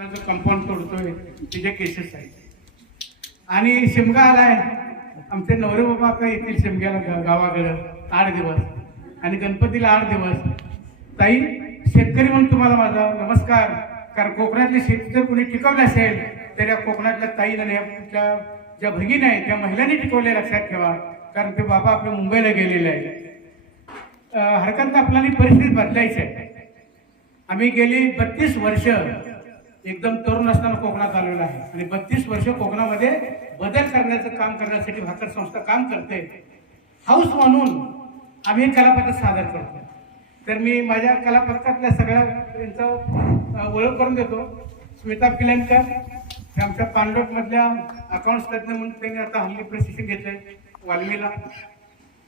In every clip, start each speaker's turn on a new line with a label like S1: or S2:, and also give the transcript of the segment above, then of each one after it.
S1: Compound तोडतोय तिचे cases आहेत. आणि शिमगा आलाय. आमचे नवरे बाबा आता येतील शिमग्याला गावाकडं आठ दिवस. आणि गणपतीला आठ दिवस. ताई शेतकरी म्हणून तुम्हाला माझा नमस्कार. कारण कोकणातली शेती जर कोणी टिकवली असेल तर या कोकणातल्या ताई आणि कुठल्या ज्या भगिनी आहेत त्या महिलांनी टिकवले लक्षात ठेवा. कारण ते बाबा आपल्या मुंबईला गेलेले आहे हरकत आपल्याला परिस्थिती बदलायची आहे. आम्ही गेली बत्तीस वर्ष एकदम तरुण असताना कोकणात आलेला आहे. आणि बत्तीस वर्ष कोकणामध्ये बदल करण्याचं काम करण्यासाठी भाकर संस्था काम करते. हाऊस म्हणून आम्ही कलापथक सादर करतो. तर मी माझ्या कलापथकातल्या सगळ्या यांचं ओळख करून देतो. स्मिता पिलनकर हे आमच्या पांडोटमधल्या अकाउंट्स तज्ज्ञ म्हणून त्यांनी आता हल्ली प्रशिक्षण घेतलंय वाल्मीला.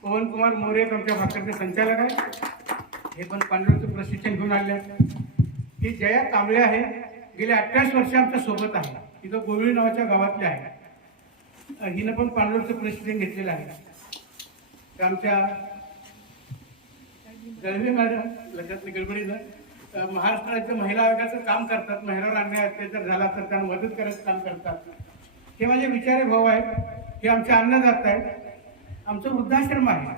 S1: पवन कुमार मोरे आमच्या भाकरचे संचालक आहे हे पण पांडवचं प्रशिक्षण घेऊन आले आहेत. ही जया कांबळे आहे. गेली अठ्ठावीस वर्ष आमच्यासोबत आहे. तिथं गोविळ नावाच्या गावातले आहे हिनं पण पांडवचं प्रशिक्षण घेतलेलं आहे. तर आमच्या दळवे मॅडम लक्षात गडबडीनं महाराष्ट्राच्या महिला आयोगाचं काम करतात. महिलावर अन्याय अत्याचार झाला तर त्यांना मदत करायचं काम करतात. हे माझे विचारे भाऊ आहेत. हे आमचे अन्नदाता आहेत. आमचं वृद्धाश्रम आहे.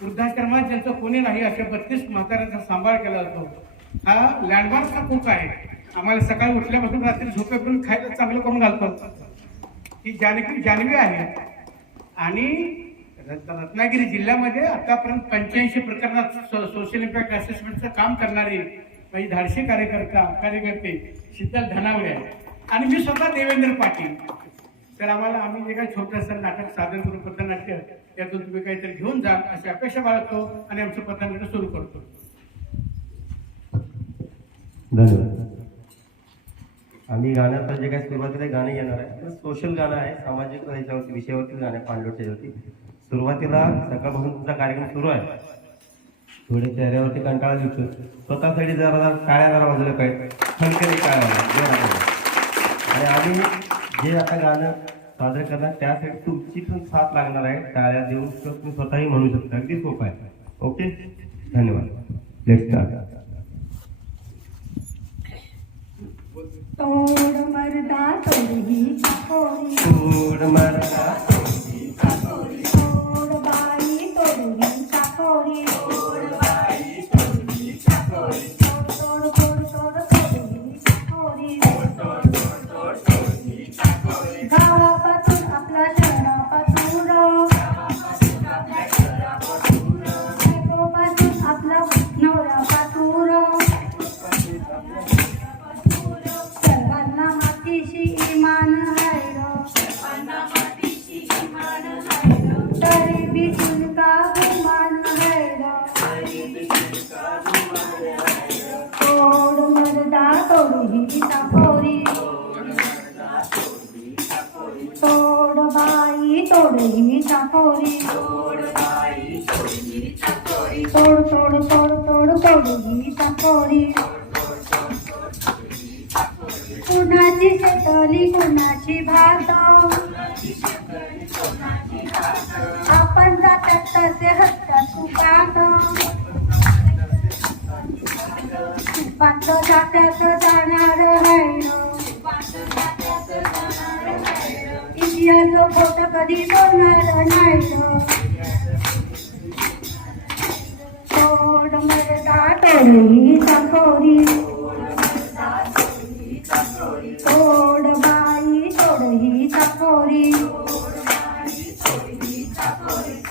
S1: वृद्धाश्रमात ज्यांचं कोणी नाही अशा बत्तीस म्हाताऱ्यांचा सांभाळ केला जातो. हा लँडमार्कचा कुक आहे. आम्हाला सकाळी उठल्यापासून रात्री झोपेपर्यंत खायला चांगलं करून घालतो. ही जानवी जानवी आहे. आणि रत्नागिरी जिल्ह्यामध्ये आतापर्यंत पंच्याऐंशी प्रकरणात सो- सोशल इम्पॅक्ट असेसमेंटचं काम करणारी माझी धाडशी कार्यकर्ता कार्यकर्ते शीतल धनावडे आहे आणि मी स्वतः देवेंद्र पाटील. तर आम्हाला आम्ही जे काही छोटंसं नाटक सादर करू पथनाट्य त्यातून तुम्ही काहीतरी घेऊन जा अशी अपेक्षा बाळगतो आणि आमचं पथनाट्य सुरू करतो.
S2: धन्यवाद. आम्ही गाण्याचं जे काही सुरुवातीला गाणं येणार आहे. सोशल गाणं आहे सामाजिक ह्याच्यावरती विषयावरती गाणं आहे पांडवच्या सुरुवातीला सकाळपासून तुमचा कार्यक्रम सुरू आहे. थोडे चेहऱ्यावरती कंटाळा दिसतो स्वतःसाठी जरा काळ्या टाळ्या जरा वाजवलं पाहिजे खणखणी टाळ्या आणि आम्ही जे आता गाणं सादर करणार त्यासाठी तुमची पण साथ लागणार आहे. टाळ्या देऊन तुम्ही स्वतःही म्हणू शकता. अगदी सोपं आहे. ओके? धन्यवाद. लेट स्टार्ट
S3: चाकोरी कुणाची शेतली कुणाची भात आपण जातात तसे हसतात सुपात सुपात जात्यात जाणार राहिलं इतिहास खोट कधी बोलणार नाही तोड मरदा तोडही चाकोरी तोड बाई तोडही चाकोरी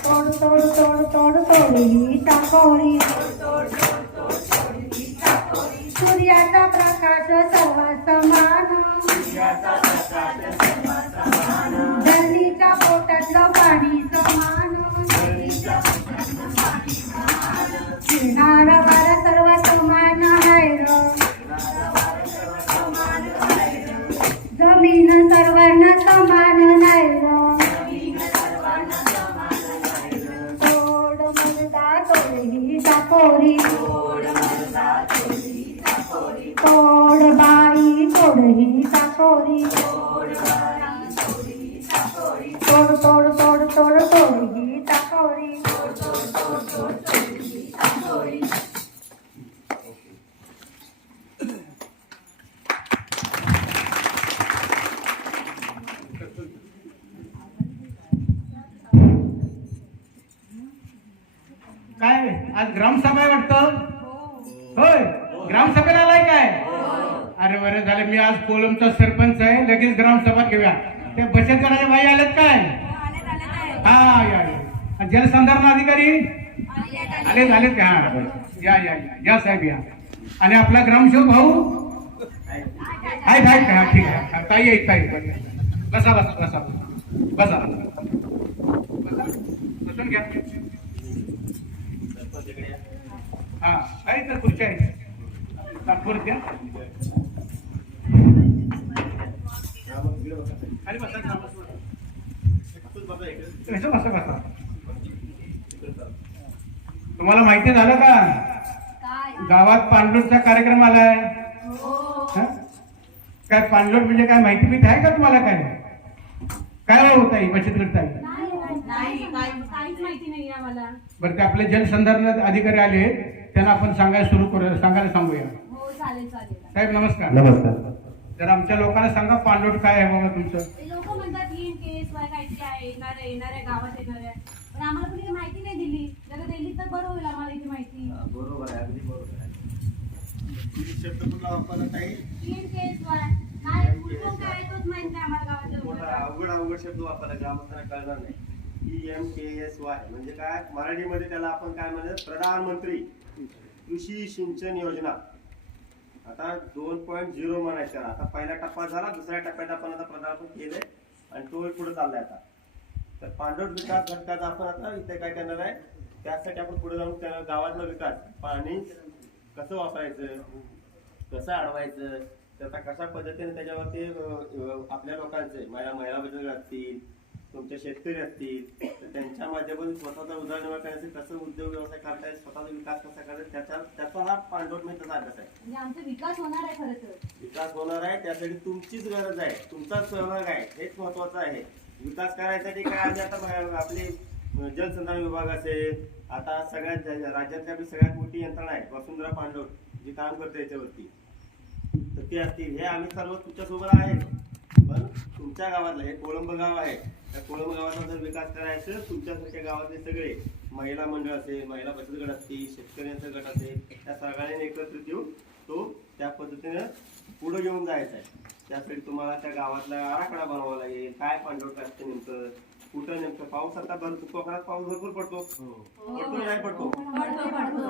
S3: तोड तोड तोड तोड तोडही चाकोरी तोड तोड तोड तोड तोड ही चाकोरी काय?
S1: आज ग्रामसभा आहे वाटतं? होय. ग्रामसभेला आलाय काय? अरे बरं झाले. मी आज कोलमचा लगेच ग्रामसभा घेऊया. ते बचत गटाच्या बाई आल्यात काय? हा या या. आणि जलसंधारण अधिकारी? आले झालेत का? या या या. या साहेब या. आणि आपला ग्रामसेवक भाऊ? हाय हाय हा ठीक आहे. हा, ताई आहे ताई बसा बसा बसा बसा. बसा. बसून घ्या. हा काही तर खुर्च्या आहेत. नागपूर तुम्हाला माहिती झालं का?
S3: काय?
S1: गावात पाणलोटचा कार्यक्रम आलाय.
S3: हो.
S1: हं? काय पाणलोट म्हणजे काय माहिती माहिती आहे का तुम्हाला काय? काय होत आहे बचत गट ताई?
S3: नाही काय काहीच माहिती नाही. आम्हाला.
S1: बरं ते आपले जलसंधारण अधिकारी आले. त्यांना आपण सांगायला सुरू करू सांगायला सांगूया.
S3: हो
S1: साहेब नमस्कार.
S2: नमस्कार.
S1: तर आमच्या लोकांना सांगा पाणलोट काय आहे बाबा तुमचं?
S3: लोक म्हणतात येईन केस वाय काहीतरी आहे येणार आहे येणार आहे गावात येणार आहे. पण आम्हाला कुणी काही माहिती नाही दिली. जर दिली तर बरं होईल आम्हाला इथे माहिती.
S2: बरोबर आहे अगदी बरोबर आहे.
S3: येईन केस वाय. काय कुठून काय आहे तोच माहीत नाही आम्हाला गावातल्या
S2: मोठा
S3: लोकांना.
S2: अवघड अवघड शब्द वापरला ग्रामस्थांना कळणार नाही. P M K S Y म्हणजे काय? मराठीमध्ये त्याला आपण काय म्हणत प्रधानमंत्री कृषी सिंचन योजना. आता दोन पॉईंट झिरो म्हणायचं आता पहिला टप्पा झाला दुसऱ्या टप्प्यात आपण आता प्रधानमंत्री केलंय आणि तो पुढे चाललाय आता. तर पांढर विकास घटकाचा आपण आता इथे काय करणार आहे? त्यासाठी आपण पुढे जाऊन त्या गावातला विकास पाणी कसं वापरायचं कसं अडवायचं त्याचा कशा पद्धतीने त्याच्यावरती आपल्या लोकांचे महिला महिला बचत असतील तुमचे शेतकरी असतील तर त्यांच्या माध्यमातून स्वतःचा उदरनिर्वाह करण्याचे कसं उद्योग व्यवसाय करतायत स्वतःचा विकास कसा करायचा त्याचा त्याचा हा पांडवट मित्राचा अभ्यास आहे.
S3: म्हणजे आमचा विकास होणार आहे खरं तर.
S2: विकास होणार आहे त्यासाठी तुमचीच गरज आहे तुमचाच सहभाग आहे हेच महत्वाचं आहे. विकास करायसाठी काय आम्ही आता आपले जलसंधारण विभाग असेल आता सगळ्यात ज्या- राज्यातली आपली सगळ्यात मोठी यंत्रणा आहे वसुंधरा पांडव जी काम करते याच्यावरती. तर ते असतील. हे आम्ही सर्व तुमच्यासोबत आहे. पण तुमच्या गावातलं हे कोळंब गाव आहे त्या कोळंब गावाचा जर विकास करायचा तुमच्यासारख्या गावातले सगळे महिला मंडळ असेल महिला बचत गट असतील शेतकऱ्यांचा गट असेल त्या सगळ्यांनी एकत्रित येऊन तो त्या पद्धतीनं पुढे घेऊन जायचा आहे. त्यासाठी तुम्हाला त्या गावातला आराखडा बनवावा लागेल. काय पांडवट असते नेमकं? कुठं नेमकं? पाऊस आता भरपूर कोकणात पाऊस भरपूर पडतो. पडतो की नाही पडतो.
S3: पडतो, पडतो.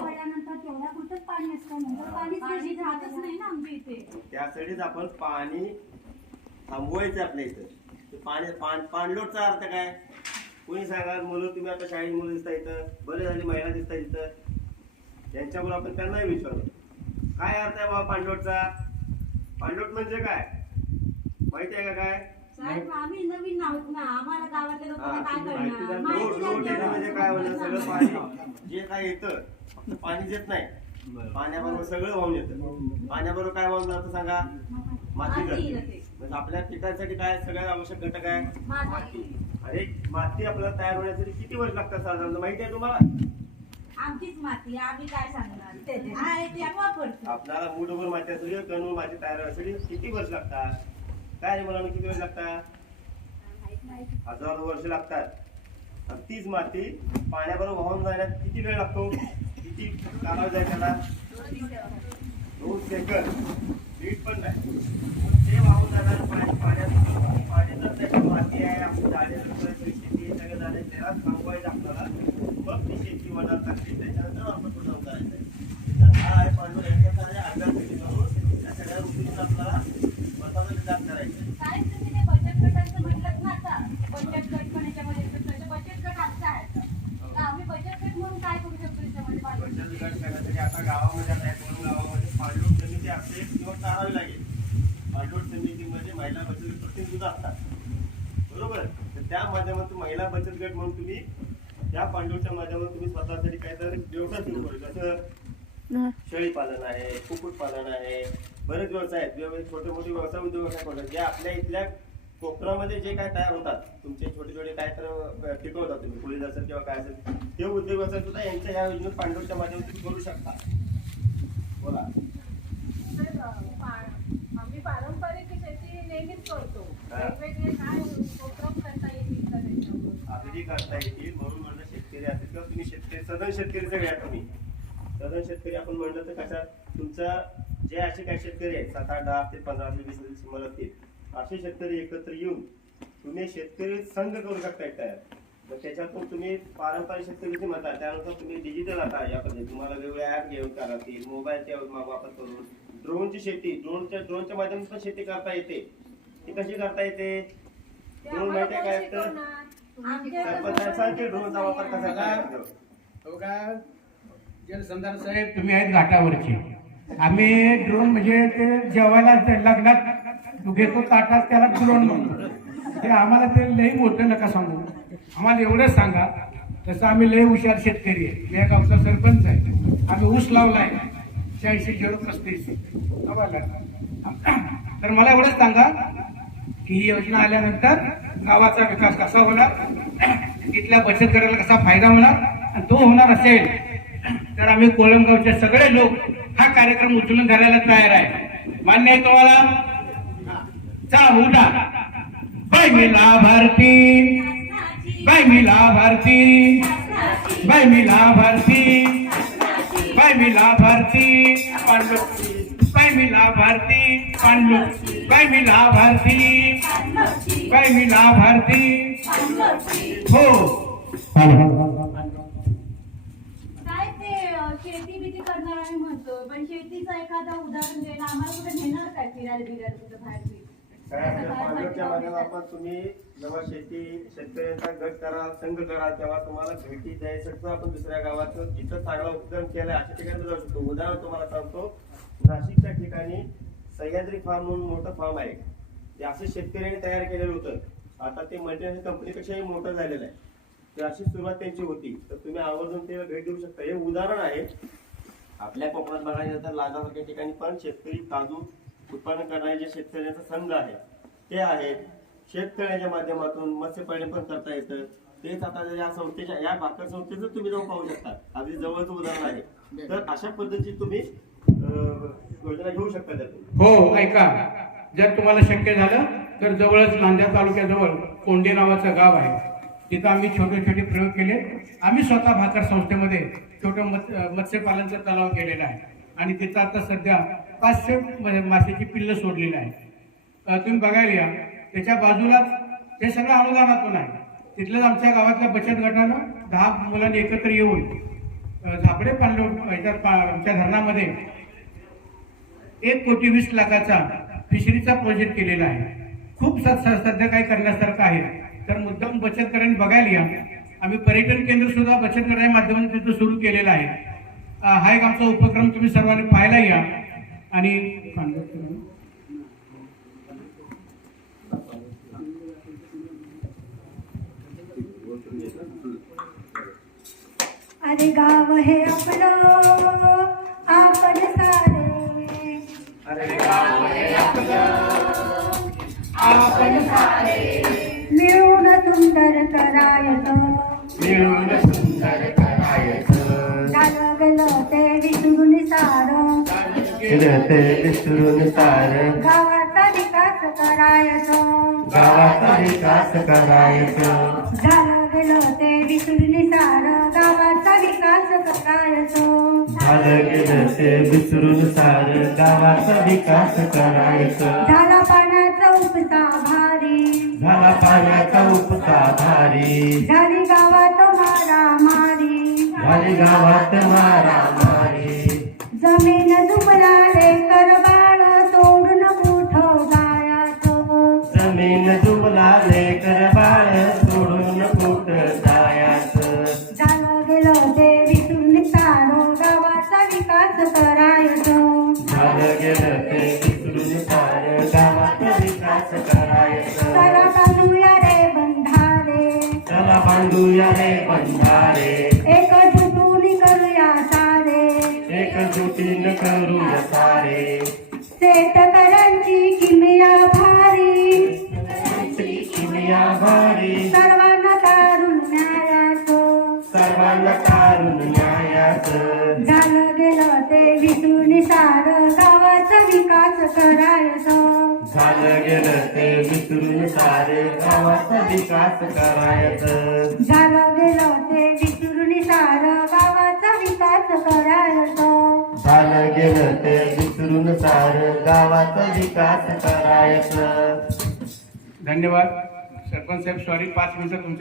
S4: नाही.
S3: इथे.
S2: त्यासाठीच आपण पाणी थांबवायचं आपल्या इथं. पाणी पाण पाणलोटचा अर्थ काय? कोणी सांगा मुलं तुम्ही आता शाळेत मुलं दिसता इथं बरे झाली महिला दिसता इथं. यांच्यावर आपण त्यांनाही विचारलं काय अर्थ आहे बाबा पाणलोटचा पाणलोट म्हणजे काय? माहिती आहे का काय?
S3: आम्ही नवीन ना. आम्हाला
S2: म्हणजे काय सगळं
S3: तेवढं.
S2: पाणी. जे काय येतं फक्त पाणी येत नाही. पाण्याबरोबर सगळं वाहून येतं. पाण्याबरोबर काय वाहून जातं सांगा? माती. म्हणजे आपल्या पिकांसाठी काय सगळ्यात आवश्यक घटक आहे?
S3: माती.
S2: अरे माती आपल्याला तयार होण्यासाठी किती वर्ष लागतात साधारण? माहिती आहे तुम्हाला?
S3: आमचीच माती. आम्ही काय सांगणार? आहे ते. आम्ही वापरतो.
S2: आपल्याला मूठभर माती असेल कणूर माती तयार होण्यासाठी किती वर्ष लागतात? काय रे मुलांना किती वर्ष लागतात? हजारो वर्ष लागतात. आणि तीच माती पाण्याबरोबर वाहून जाण्यात किती वेळ लागतो? किती कालावधी आहे त्याला? दोन सेकंद. नीट पण नाही. ते वाहून जाणार पाणी पाण्यात पाणी जर त्याची माती आहे आपण झाडे शेती हे सगळं झाले त्याला थांबवायचं आपल्याला. मग ती शेती वनात टाकली त्याच्यानंतर आपण पुढे जाऊन करायचं आहे. हा आहे पांडू यांच्या साऱ्या अभ्यास करून त्या सगळ्या गोष्टींचा आपल्याला स्वतःचा विचार करायचा आहे.
S3: साहेब तुम्ही ते बचत गटांचं म्हटलं ना आता बचत गट पण याच्यामध्ये येतं. तसं बचत गट आमचा आहे आता. तर आम्ही बचत गट म्हणून काय करू शकतो याच्यामध्ये पाहिजे
S2: बचत गट करण्यासाठी आता गावामध्ये आता एक दोन गावामध्ये पाणलोट समिती असते किंवा चालावी लागेल पाणलोट समितीमध्ये महिला बचत गट प्रतिनिधी असतात बरोबर तर त्या माध्यमातून महिला बचत गट म्हणून तुम्ही त्या पांडवच्या माध्यमातून तुम्ही स्वतःसाठी काहीतरी व्यवसाय सुरू करू. जसं शेळी पालन आहे कुक्कुट पालन आहे बरेच व्यवसाय आहेत. छोटे मोठे व्यवसाय उद्योग जे आपल्या इथल्या कोकणामध्ये जे काय तयार होतात तुमचे छोटे छोटे काय तर टिकवतात तुम्ही पोलीस असेल किंवा काय असेल ते उद्योग व्यवसाय सुद्धा यांच्या या योजनेत पांडवच्या माध्यमातून करू शकता. बोला.
S5: आम्ही पारंपरिक शेती नेहमीच करतो.
S2: हा.
S5: वेगवेगळे काय करता येतील
S2: म्हणून म्हणलं शेतकरी असेल किंवा तुम्ही शेतकरी सदन शेतकरी सगळे आहे तुम्ही. सदन शेतकरी आपण म्हणलं तर कशा तुमचा जे असे काही शेतकरी आहेत सात आठ दहा ते पंधरा ते वीस मला असतील असे शेतकरी एकत्र येऊन तुम्ही शेतकरी संघ करू शकता एक तयार. मग त्याच्यातून तुम्ही पारंपरिक शेतकरी म्हणता त्यानुसार तुम्ही डिजिटल आता या पद्धती तुम्हाला वेगवेगळे ऍप घेऊन करा येईल मोबाईलचा वापर करून. ड्रोनची शेती ड्रोनच्या ड्रोनच्या माध्यमातून पण शेती करता येते. ती कशी करता येते? ड्रोन माहिती काय असतं? वापर कसा करायचा
S1: हो का? साहेब तुम्ही आहेत घाटावरचे. आम्ही ड्रोन म्हणजे ते जेवायला ते लग्नात घेतो ताटात त्याला ड्रोन म्हणतो. ते आम्हाला ते लई मोठं नका सांगू. आम्हाला एवढंच सांगा. तसं आम्ही लई हुशार शेतकरी आहे. मी या गावचा सरपंच आहे. आम्ही ऊस लावलाय. शहाऐंशी झिरो पस्तीस. आम्हाला. तर मला एवढंच सांगा ही योजना आल्यानंतर गावाचा विकास कसा होणार? इथल्या बचत गटाला कसा फायदा होणार? आणि तो होणार असेल तर आम्ही कोळंबगावचे सगळे लोक हा कार्यक्रम उचलून धरायला तयार आहे. मान्य आहे तुम्हाला? चा उठा बाय मी लाभार्थी बाय मी लाभार्थी बाय मी लाभार्थी बाय मी लाभार्थी पांडू बाय मी लाभार्थी पांडू। बाय मी लाभार्थी बाय मी लाभार्थी हो।
S4: काय ते अं, शेती बिती करणार आम्ही म्हणतो पण शेतीचं एखादं उदाहरण द्यायला आम्हाला कुठे नेणार काय फिरायला बिरायला कुठं बाहेर बी?
S2: काय आपल्या पांडवच्या माध्यमातून तुम्ही जेव्हा शेती शेतकऱ्यांचा गट करा संघ करा तेव्हा तुम्हाला भेटी द्यायसाठी आपण दुसऱ्या गावात जिथं चांगला उपक्रम केलाय अशा ठिकाणी जाऊ शकतो. उदाहरण तुम्हाला सांगतो नाशिकच्या ठिकाणी सह्याद्री फार्म म्हणून मोठं फार्म आहे. ते असं शेतकऱ्यांनी तयार केलेलं होतं. आता ते मल्टीनॅशनल कंपनीपेक्षाही मोठं झालेलं आहे. तर अशी सुरुवात त्यांची होती. तर तुम्ही आवर्जून ते भेट देऊ शकता. हे उदाहरण आहे. आपल्या कोकणात बघायचं तर लाजासारख्या ठिकाणी पण शेतकरी काजू उत्पादन करणारे जे शेतकऱ्यांचा संघ आहे ते आहेत. शेतकऱ्याच्या माध्यमातून मत्स्यपालन पण करता येतं. तेच आता जर या संस्थेच्या या भाकर संस्थेचं तुम्ही जाऊन पाहू शकता. अगदी जवळचं उदाहरण आहे. तर अशा पद्धतीची तुम्ही योजना घेऊ शकता त्यातून
S1: हो ऐका. जर तुम्हाला शक्य झालं तर जवळच नांद्या तालुक्याजवळ कोंडे नावाचं गाव आहे. तिथं आम्ही छोटे छोटे प्रयोग केले. आम्ही स्वतः भाकर संस्थेमध्ये छोटं मत् मत्स्यपालनचा तलाव केलेला आहे. आणि तिथं आता सध्या पाचशे मासेची पिल्लं सोडलेली आहे तुम्ही बघायला या. त्याच्या बाजूलाच ते सगळं अनुदानातून आहे. तिथलंच आमच्या गावातल्या बचत गटानं दहा मुलांनी एकत्र येऊन झापडे पाणलो ह्याच्यात पा- आमच्या धरणामध्ये एक कोटी वीस लाखाचा फिशरीचा प्रोजेक्ट केलेला आहे. खूप स- स- सध्या काही करण्यासारखं आहे. तर मुद्दाम बचत गटाने बघायला या. आम्ही पर्यटन केंद्र सुद्धा बचत गटाच्या माध्यमातून तिथं सुरू केलेलं आहे. हा एक आमचा उपक्रम तुम्ही सर्वांनी पाहायला या. आणि
S3: अरे गाव हे आपलं. विसरून सार गावाचा विकास करायचं.
S2: गावाचा विकास करायचं.
S3: झालं गेलं ते विसरून सारं गावाचा विकास करायचं
S2: झालं गेलं ते विसरून सार गावाचा विकास करायचं
S3: झाला पाण्याचा उपसा भारी
S2: झाला पाण्याचा उपसा भारी
S3: झाली गावात मारामारी
S2: झाली गावात मारामारी
S3: जमीन जुमलाले कर सर्वांना
S2: न्यायाचं.
S3: झालं गेलं ते विसरून सारं गावाचा विकास करायचं.
S2: झालं गेलं ते विसरून सारे गावाचा विकास करायचं.
S3: झालं गेलं ते विसरून सारं गावाचा विकास करायचं.
S2: झालं गेलं ते विसरून सारं गावाचा विकास करायचं.
S1: धन्यवाद. सरपंच साहेब सॉरी पाच मिनिटं तुमच्या